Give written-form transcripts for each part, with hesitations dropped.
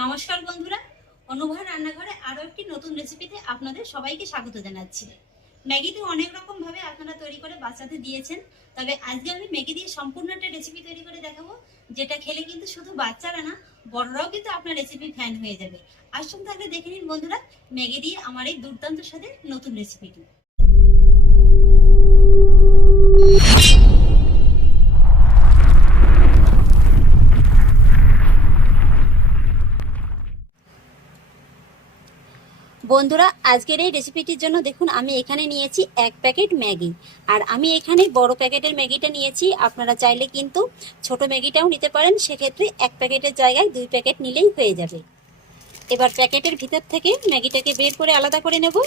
নমস্কার বন্ধুরা, অনুভা রান্নাঘরে আরও একটি নতুন রেসিপিতে আপনাদের সবাইকে স্বাগত জানাচ্ছি। ম্যাগি তো অনেক রকম ভাবে আপনারা তৈরি করে বাচ্চাদের দিয়েছেন, তবে আজকে আমি ম্যাগি দিয়ে সম্পূর্ণ একটা রেসিপি তৈরি করে দেখাবো, যেটা খেলে কিন্তু শুধু বাচ্চারা না, বড়রাও কিন্তু আপনার রেসিপি ফ্যান হয়ে যাবে। আসুন তাহলে দেখে নিন বন্ধুরা, ম্যাগি দিয়ে আমার এই দুর্দান্ত স্বাদের নতুন রেসিপিটি। বন্ধুরা, আজকের এই রেসিপিটির জন্য দেখুন আমি এখানে নিয়েছি 1 প্যাকেট ম্যাগি। আর আমি এখানে বড় প্যাকেটের ম্যাগিটা নিয়েছি। আপনারা চাইলে কিন্তু ছোট ম্যাগিটাও নিতে পারেন, সেক্ষেত্রে 1 প্যাকেটের জায়গায় 2 প্যাকেট নিলেই হয়ে যাবে। এবার প্যাকেটের ভিতর থেকে ম্যাগিটাকে বের করে আলাদা করে নেব।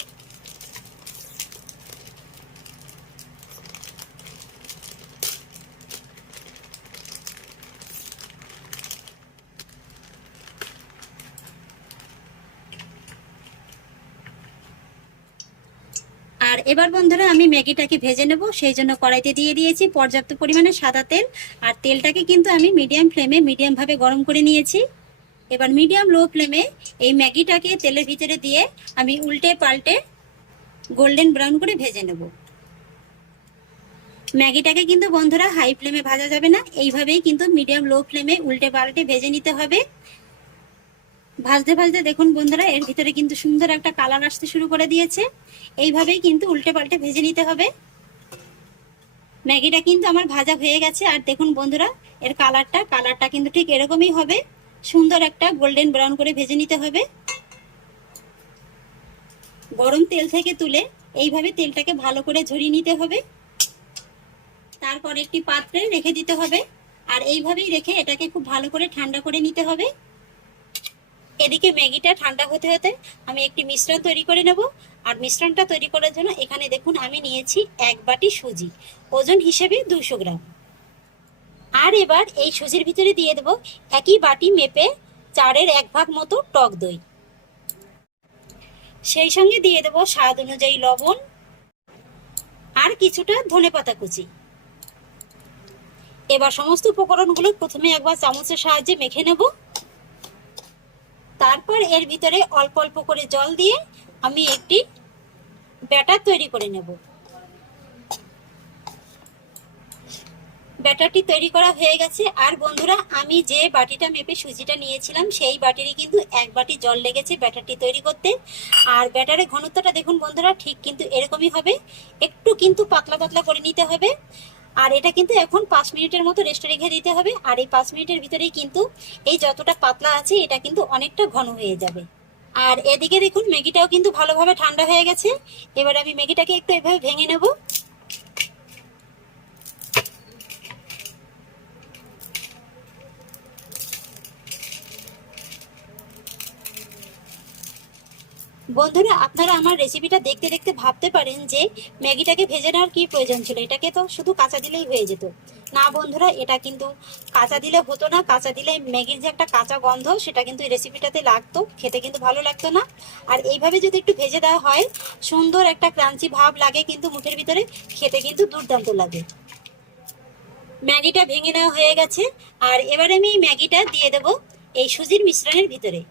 আর এবার বন্ধুরা আমি ম্যাগিটাকে ভেজে নেব, সেই জন্য কড়াইতে দিয়ে দিয়েছি পর্যাপ্ত পরিমাণে সাদা তেল। আর তেলটাকে কিন্তু আমি মিডিয়াম ফ্লেমে মিডিয়ামভাবে গরম করে নিয়েছি। এবার মিডিয়াম লো ফ্লেমে এই ম্যাগিটাকে তেলের ভিতরে দিয়ে আমি উল্টে পাল্টে গোল্ডেন ব্রাউন করে ভেজে নেব। ম্যাগিটাকে কিন্তু বন্ধুরা হাই ফ্লেমে ভাজা যাবে না, এইভাবেই কিন্তু মিডিয়াম লো ফ্লেমে উল্টে পাল্টে ভেজে নিতে হবে। ভাজতে ভাজতে দেখুন বন্ধুরা, এর ভিতরে কিন্তু সুন্দর একটা কালার আসতে শুরু করে দিয়েছে। এইভাবেই কিন্তু উল্টে পাল্টে ভেজে নিতে হবে। ম্যাগিটা কিন্তু আমার ভাজা হয়ে গেছে। আর দেখুন বন্ধুরা, এর কালারটা কিন্তু ঠিক এরকমই হবে, সুন্দর একটা গোল্ডেন ব্রাউন করে ভেজে নিতে হবে। গরম তেল থেকে তুলে এইভাবে তেলটাকে ভালো করে ঝরিয়ে নিতে হবে। তারপর একটি পাত্রে রেখে দিতে হবে। আর এইভাবেই রেখে এটাকে খুব ভালো করে ঠান্ডা করে নিতে হবে। এদিকে ম্যাগিটা ঠান্ডা হতে হতে আমি একটি মিশ্রণ তৈরি করে নেব। আর মিশ্রণটা তৈরি করার জন্য এখানে দেখুন আমি নিয়েছি 1 বাটি সুজি, ওজন হিসেবে 200 গ্রাম। আর এবার এই সুজির ভিতরে দিয়ে দেব একই বাটি মেপে 4-এর 1 ভাগ মতো টক দই। সেই সঙ্গে দিয়ে দেব স্বাদ অনুযায়ী লবণ আর কিছুটা ধনেপাতা কুচি। এবার সমস্ত উপকরণগুলো প্রথমে একবার চামচের সাহায্যে মেখে নেব। তারপর এর ভিতরে অল্প অল্প করে জল দিয়ে আমি একটি ব্যাটার তৈরি করে নেব। ব্যাটারটি তৈরি করা হয়ে গেছে। আর বন্ধুরা, আমি যে বাটিটা মেপে সুজিটা নিয়েছিলাম সেই বাটিরই কিন্তু 1 বাটি জল লেগেছে ব্যাটারটি তৈরি করতে। আর ব্যাটারের ঘনত্বটা দেখুন বন্ধুরা, ঠিক কিন্তু এরকমই হবে, একটু কিন্তু পাতলা পাতলা করে নিতে হবে। আর এটা কিন্তু এখন 5 মিনিটের মতো রেস্টে রেখে দিতে হবে। আর এই 5 মিনিটের ভিতরেই কিন্তু এই যতটা পাতলা আছে এটা কিন্তু অনেকটা ঘন হয়ে যাবে। আর এদিকে দেখুন ম্যাগিটাও কিন্তু ভালোভাবে ঠান্ডা হয়ে গেছে। এবার আমি ম্যাগিটাকে একটু এভাবে ভেঙে নেব। বন্ধুরা, আপনারা আমার রেসিপিটা দেখতে দেখতে ভাবতে পারেন যে ম্যাগিটাকে ভেজে নেওয়ার কি প্রয়োজন ছিল, এটাকে তো শুধু কাঁচা দিলেই হয়ে যেত। না বন্ধুরা, এটা কিন্তু কাঁচা দিলে হতো না। কাঁচা দিলে ম্যাগির যে একটা কাঁচা গন্ধ সেটা কিন্তু এই রেসিপিটাতে লাগতো, খেতে কিন্তু ভালো লাগতো না। আর এইভাবে যদি একটু ভেজে দেওয়া হয়, সুন্দর একটা ক্রাঞ্চি ভাব লাগে, কিন্তু মুখের ভিতরে খেতে কিন্তু দুর্দান্ত লাগে। ম্যাগিটা ভেঙে নেওয়া হয়ে গেছে। আর এবার আমি এই ম্যাগিটা দিয়ে দেব এই সুজির মিশ্রণের ভিতরে।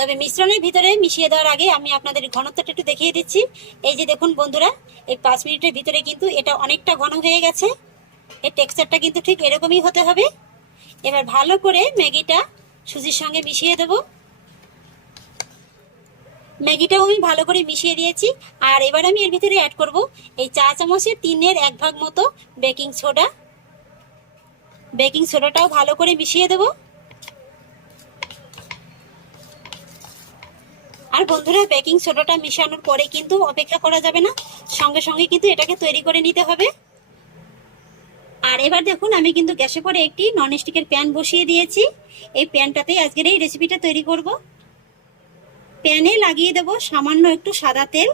তবে মিশ্রণের ভিতরে মিশিয়ে দেওয়ার আগে আমি আপনাদের ঘনত্বটা একটু দেখিয়ে দিচ্ছি। এই যে দেখুন বন্ধুরা, এই 5 মিনিটের ভিতরে কিন্তু এটা অনেকটা ঘন হয়ে গেছে। এর টেক্সচারটা কিন্তু ঠিক এরকমই হতে হবে। এবার ভালো করে ম্যাগিটা সুজির সঙ্গে মিশিয়ে দেব। ম্যাগিটাও আমি ভালো করে মিশিয়ে দিয়েছি। আর এবার আমি এর ভিতরে অ্যাড করব এই চা চামচের 3-এর 1 ভাগ মতো বেকিং সোডা। বেকিং সোডাটাও ভালো করে মিশিয়ে দেবো। আর বন্ধুরা, বেকিং সোডাটা মিশানোর পরে কিন্তু অপেক্ষা করা যাবে না, সঙ্গে সঙ্গে কিন্তু এটাকে তৈরি করে নিতে হবে। আর এবার দেখুন আমি কিন্তু গ্যাসে পরে একটি ননস্টিকের প্যান বসিয়ে দিয়েছি। এই প্যানটাতে আজকের এই রেসিপিটা তৈরি করব। প্যানে লাগিয়ে দেব সামান্য একটু সাদা তেল।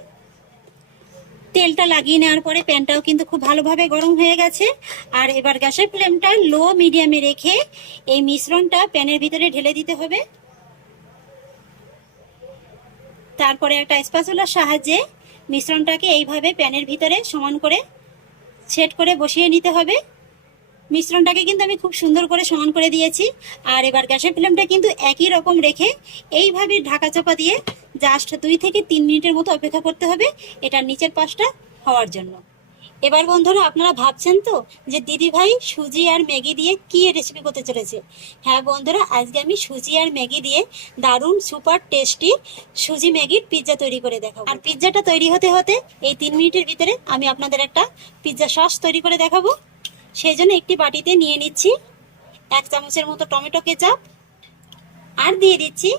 তেলটা লাগিয়ে নেওয়ার পরে প্যানটাও কিন্তু খুব ভালোভাবে গরম হয়ে গেছে। আর এবার গ্যাসের ফ্লেমটা লো মিডিয়ামে রেখে এই মিশ্রণটা প্যানের ভিতরে ঢেলে দিতে হবে। তারপরে একটা স্প্যাচুলার সাহায্যে মিশ্রণটাকে এইভাবে প্যানের ভিতরে সমান করে সেট করে বসিয়ে নিতে হবে। মিশ্রণটাকে কিন্তু আমি খুব সুন্দর করে সমান করে দিয়েছি। আর এবার গ্যাসের ফ্লেমটা কিন্তু একই রকম রেখে এইভাবে ঢাকা চাপা দিয়ে জাস্ট 2 থেকে 3 মিনিটের মতো অপেক্ষা করতে হবে এটার নিচের পাশটা হওয়ার জন্য। এবার বন্ধুরা আপনারা ভাবছেন তো যে দিদি ভাই সুজি আর ম্যাগি দিয়ে কি রেসিপি করতে চলেছে। হ্যাঁ বন্ধুরা, আজকে আমি সুজি আর ম্যাগি দিয়ে দারুণ সুপার টেস্টি সুজি ম্যাগির পিৎজা তৈরি করে দেখাবো। আর পিৎজাটা তৈরি হতে হতে এই 3 মিনিটের ভিতরে আমি আপনাদের একটা পিৎজা সস তৈরি করে দেখাবো। সেই জন্য একটি বাটিতে নিয়ে নিচ্ছি 1 চামচের মতো টমেটো কেচাপ, আর দিয়ে দিচ্ছি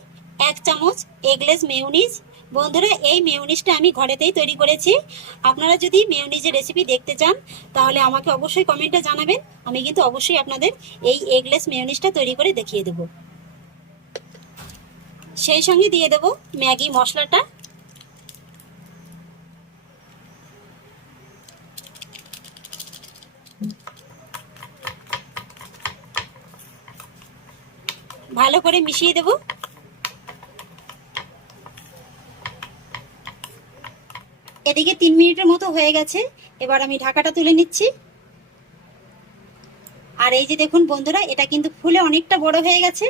1 চামচ এগলেস মেয়োনিজ। বন্ধুরা, এই মেয়োনিজটা আমি ঘরেতেই তৈরি করেছি। আপনারা যদি মেয়োনিজের রেসিপি দেখতে চান তাহলে আমাকে অবশ্যই কমেন্টে জানাবেন, আমি কিন্তু অবশ্যই আপনাদের এই এগলেস মেয়োনিজটা তৈরি করে দেখিয়ে দেব। সেই সঙ্গে দিয়ে দেব ম্যাগি মশলাটা, ভালো করে মিশিয়ে দেব। এদিকে 3 মিনিটের মতো হয়ে গেছে, এবার আমি ঢাকাটা তুলে নিচ্ছি। আর এই যে দেখুন বন্ধুরা, এটা কিন্তু ফুলে অনেকটা বড় হয়ে গেছে।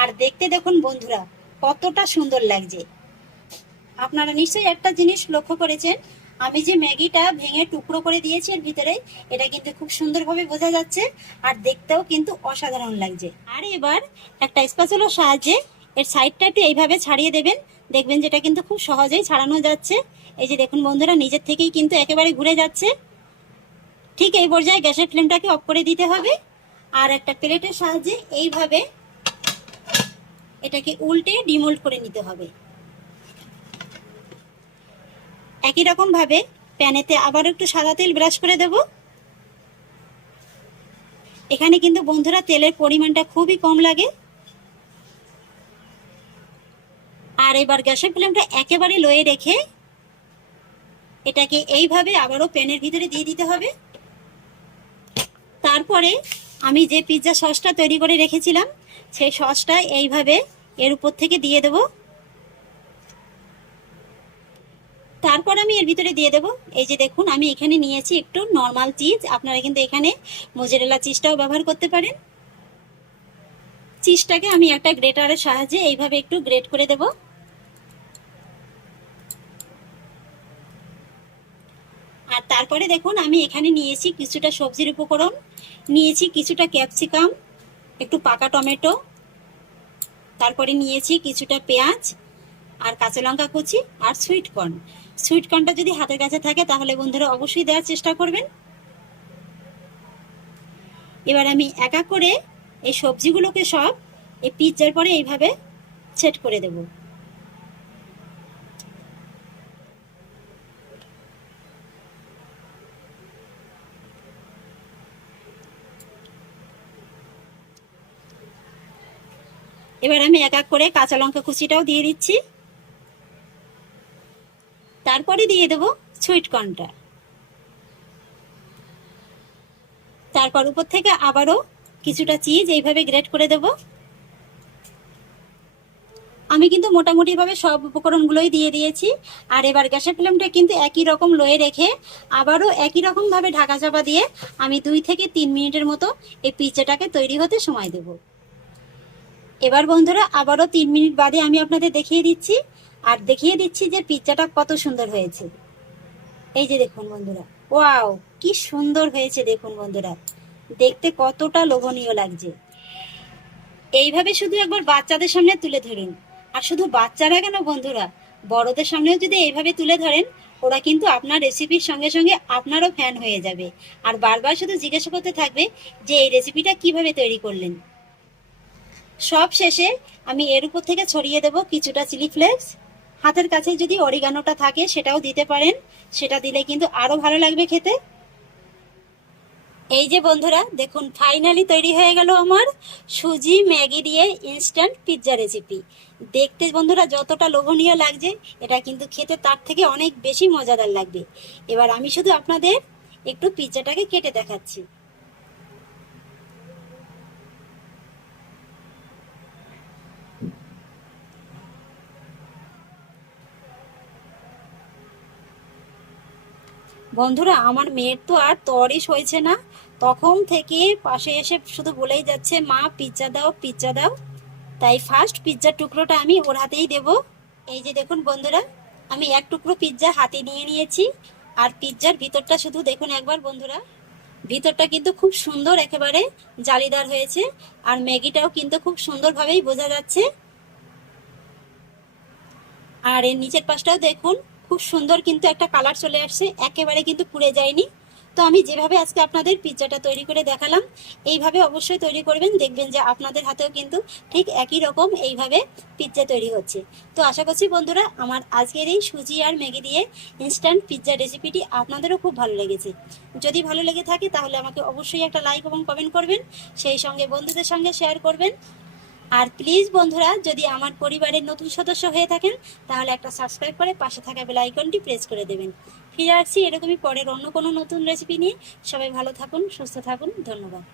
আর দেখতে দেখুন বন্ধুরা কতটা সুন্দর লাগছে। আপনারা নিশ্চয়ই একটা জিনিস লক্ষ্য করেছেন, আমি যে ম্যাগিটা ভেঙে টুকরো করে দিয়েছি এর ভিতরে, এটা কিন্তু খুব সুন্দরভাবে বোঝা যাচ্ছে আর দেখতেও কিন্তু অসাধারণ লাগছে। আর এবার একটা স্প্যাচুলার সাহায্যে এর সাইডটা একটু এইভাবে ছাড়িয়ে দেবেন, দেখবেন যেটা কিন্তু খুব সহজেই ছাড়ানো যাচ্ছে। এই যে দেখুন বন্ধুরা, নিজের থেকেই কিন্তু একেবারে ঘুরে যাচ্ছে। ঠিক এই পর্যায়ে গ্যাসের ফ্লেমটাকে অফ করে দিতে হবে। আর একটা প্লেটের সাহায্যে এইভাবে এটাকে উল্টে ডিমোল্ড করে নিতে হবে। একই রকম ভাবে প্যানেতে আবার একটু সাদা তেল ব্রাশ করে দেব। এখানে কিন্তু বন্ধুরা তেলের পরিমাণটা খুবই কম লাগে। আর এবার গ্যাসের ফ্লেমটা একেবারে লোয়ে রেখে এটাকে এইভাবে আবারও প্যানের ভিতরে দিয়ে দিতে হবে। তারপরে আমি যে পিৎজা সসটা তৈরি করে রেখেছিলাম সেই সসটা এইভাবে এর উপর থেকে দিয়ে দেব। তারপর আমি এর ভিতরে দিয়ে দেব, এই যে দেখুন আমি এখানে নিয়েছি একটু নর্মাল চিজ, আপনারা কিন্তু এখানে মোজারেলা চিজটাও ব্যবহার করতে পারেন। চিজটাকে আমি একটা গ্রেটারের সাহায্যে এইভাবে একটু গ্রেট করে দেব। আর তারপরে দেখুন আমি এখানে নিয়েছি কিছুটা সবজির উপকরণ, নিয়েছি কিছুটা ক্যাপসিকাম, একটু পাকা টমেটো, তারপরে নিয়েছি কিছুটা পেঁয়াজ আর কাঁচা লঙ্কা কুচি আর সুইট কর্ন। সুইট কর্নটা যদি হাতের কাছে থাকে তাহলে বন্ধুরা অবশ্যই দেওয়ার চেষ্টা করবেন। এবার আমি এক এক করে এই সবজিগুলোকে সব এই পিৎজার পরে এইভাবে সেট করে দেব। এবার আমি এক এক করে কাঁচা লঙ্কা কুচিটাও দিয়ে দিচ্ছি। তারপরে দিয়ে দেব সুইট কর্নটা। তারপর উপর থেকে আবারও কিছুটা চিজ এইভাবে গ্রেট করে দেব। আমি কিন্তু মোটামুটি ভাবে সব উপকরণগুলোই দিয়ে দিয়েছি। আর এবার গ্যাসের ফ্লেমটা কিন্তু একই রকম লোয়ে রেখে আবারও একই রকম ভাবে ঢাকা চাপা দিয়ে আমি 2 থেকে 3 মিনিটের মতো এই পিৎজাটাকে তৈরি হতে সময় দেব। এবার বন্ধুরা আবারও 3 মিনিট বাদে আমি আপনাদের দেখিয়ে দিচ্ছি, আর দেখিয়ে দিচ্ছি যে পিৎজাটা কত সুন্দর হয়েছে। এই যে দেখুন বন্ধুরা, ওয়াও কি সুন্দর হয়েছে দেখুন বন্ধুরা, দেখতে কতটা লোভনীয় লাগছে। এইভাবে শুধু একবার বাচ্চাদের সামনে তুলে ধরুন, আর শুধু বাচ্চারা কেন বন্ধুরা, বড়দের সামনেও যদি এইভাবে তুলে ধরেন ওরা কিন্তু আপনার রেসিপির সঙ্গে সঙ্গে আপনারও ফ্যান হয়ে যাবে আর বারবার শুধু জিজ্ঞাসা করতে থাকবে যে এই রেসিপিটা কিভাবে তৈরি করলেন। সব শেষে আমি এর উপর থেকে ছড়িয়ে দেব কিছুটা চিলি ফ্লেক্স। হাতের কাছে যদি অরিগানোটা থাকে সেটাও দিতে পারেন, সেটা দিলে কিন্তু আরো ভালো লাগবে খেতে। এই যে বন্ধুরা দেখুন ফাইনালি তৈরি হয়ে গেল আমার সুজি ম্যাগি দিয়ে ইনস্ট্যান্ট পিৎজা রেসিপি। দেখতে বন্ধুরা যতটা লোভনীয় লাগছে, এটা কিন্তু খেতে তার থেকে অনেক বেশি মজাদার লাগবে। এবার আমি শুধু আপনাদের একটু পিৎজাটাকে কেটে দেখাচ্ছি। বন্ধুরা আমার মেয়ের তো আর তরই সইছে না, তখন থেকে পাশে এসে শুধু বলেই যাচ্ছে মা পিৎজা দাও পিৎজা দাও। তাই ফার্স্ট পিৎজার টুকরোটা আমি ওর হাতেই দেব। এই যে দেখুন বন্ধুরা, আমি এক টুকরো পিৎজা হাতে নিয়ে নিয়েছি। আর পিৎজার ভিতরটা শুধু দেখুন একবার বন্ধুরা, ভিতরটা কিন্তু খুব সুন্দর একেবারে জালিদার হয়েছে। আর ম্যাগিটাও কিন্তু খুব সুন্দরভাবেই বোঝা যাচ্ছে। আর এর নিচের পাশটাও দেখুন, খুব সুন্দর কিন্তু একটা কালার চলে আসছে, একেবারে কিন্তু পুড়ে যায়নি। তো আমি যেভাবে আজকে আপনাদের পিৎজাটা তৈরি করে দেখালাম, এইভাবে অবশ্যই তৈরি করবেন, দেখবেন যে আপনাদের হাতেও কিন্তু ঠিক একই রকম এইভাবে পিৎজা তৈরি হচ্ছে। তো আশা করছি বন্ধুরা আমার আজকের এই সুজি আর ম্যাগি দিয়ে ইনস্ট্যান্ট পিৎজা রেসিপিটি আপনাদেরও খুব ভালো লেগেছে। যদি ভালো লেগে থাকে তাহলে আমাকে অবশ্যই একটা লাইক এবং কমেন্ট করবেন, সেই সঙ্গে বন্ধুদের সঙ্গে শেয়ার করবেন। আর প্লিজ বন্ধুরা, যদি আমার পরিবারের নতুন সদস্য হয়ে থাকেন তাহলে একটা সাবস্ক্রাইব করে পাশে থাকা বেল আইকনটি প্রেস করে দেবেন। ফিরে আসছি এরকমই পরের অন্য কোনো নতুন রেসিপি নিয়ে। সবাই ভালো থাকুন, সুস্থ থাকুন, ধন্যবাদ।